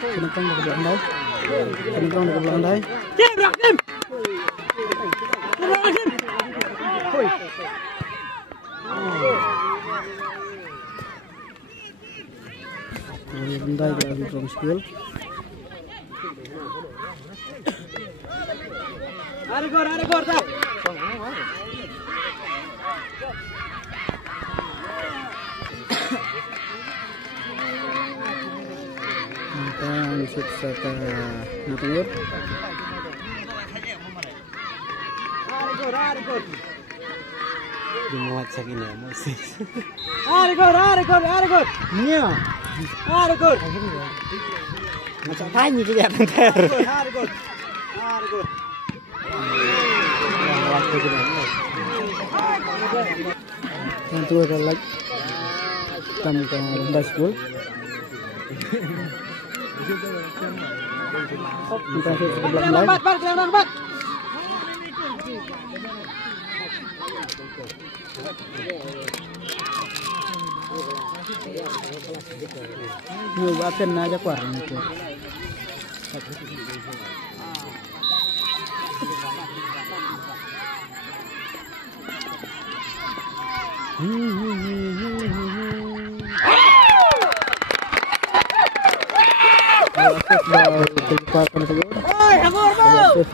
Penonton ke belakang đây. Penonton ke belakang đây. Tim, rak tim. Rak tim. Benda ke lagi from school. Ada gor tak. Mantan suksa Natunggur. Ada gor. Dimuat segini masih. Ada gor. Nya. Ada gor. Macam tanya kelihatan ter. Ada gor. Nanti ada lagi kamu ke rendah school. Kita ke belakang lagi. Lambat. Nhiều bác cần na cho quả này kìa.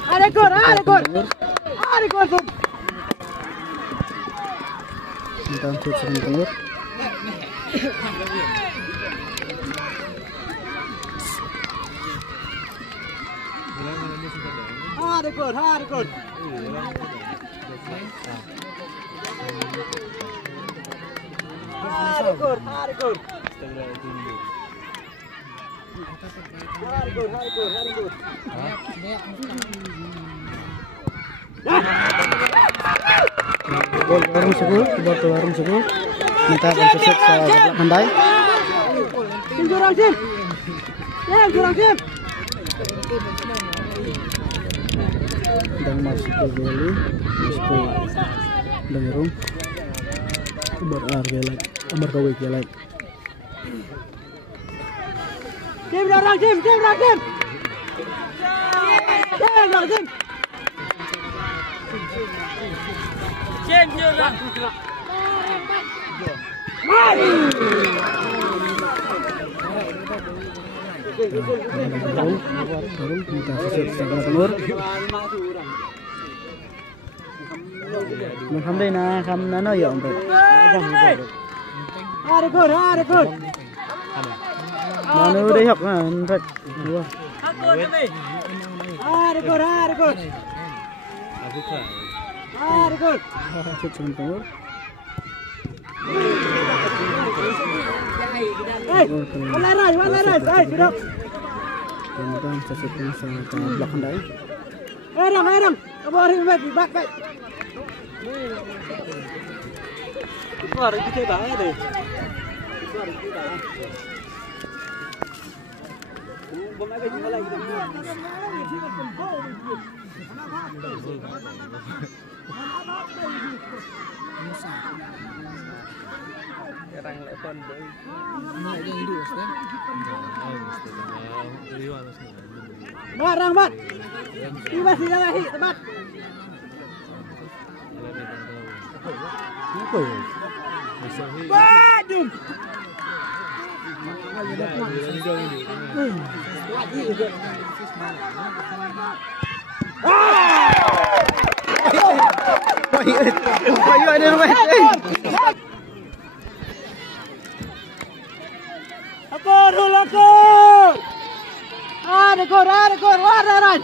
Ada gor. Kita shoot sebentar. Ada gor. Warung sekul, buat warung sekul. Kita akan sukses ke belakang day. Jurang tim. Dan masuk ke goli, masuk dengerum. Berharga lagi, berkawin lagi. Tim jurang tim. Baru kita sukses ke Timur. Alhamdulillah, kamna ya om. Ada gor. Mana udah hak kan, Red. Wah. Ada gor. Sukses ke Timur. Wala. Sudah. Kemudian sesuknya ke belakang day. Erang. Kabarin baik. Suara kita dah ada. Bagaimana kita lagi? Kerang lepon boy. Barang bat. Tiba sila lahi tebat. Apa ya? Badum. Ayo ada rumah. Lakor. Ada gor. Wararan.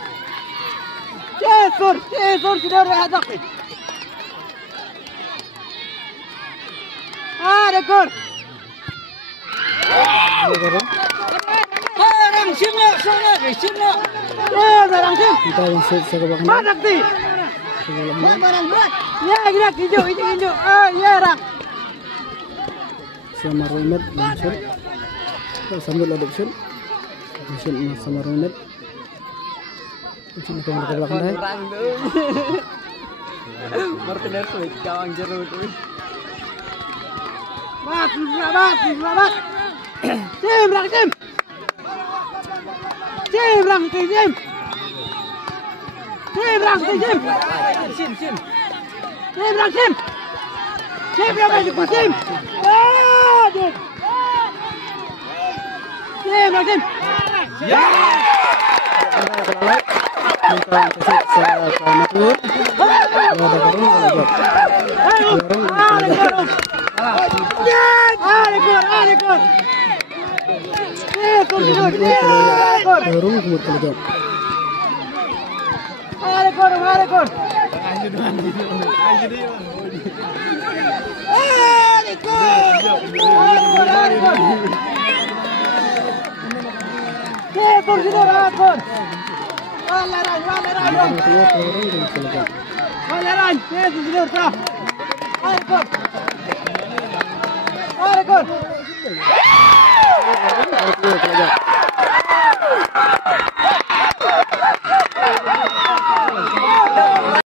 Jesur sudah rehadak. Ada gor. Orang sini. Orang sini. Kita yang sukses ke belakang. Mana ti? Barang berat. Ya, gerak hijau. Ya, Rang. Sama Romet langsung. Sambut adoption. Langsung sama Romet. Langsung ke belakang day. Martinez tuh jawang jeruk tuh. Bat. Sim, rang sim. Sim, rang sim. Sim, rang sim. Sim. Sim, rang sim. Sim, rang sim. Sim. Aduh. Sim, rang sim. Minta wasit selamat matur. Ada gorong lagi. Gorong. Alekor. Gorong kumur kelihatan. Alekor. Alekor.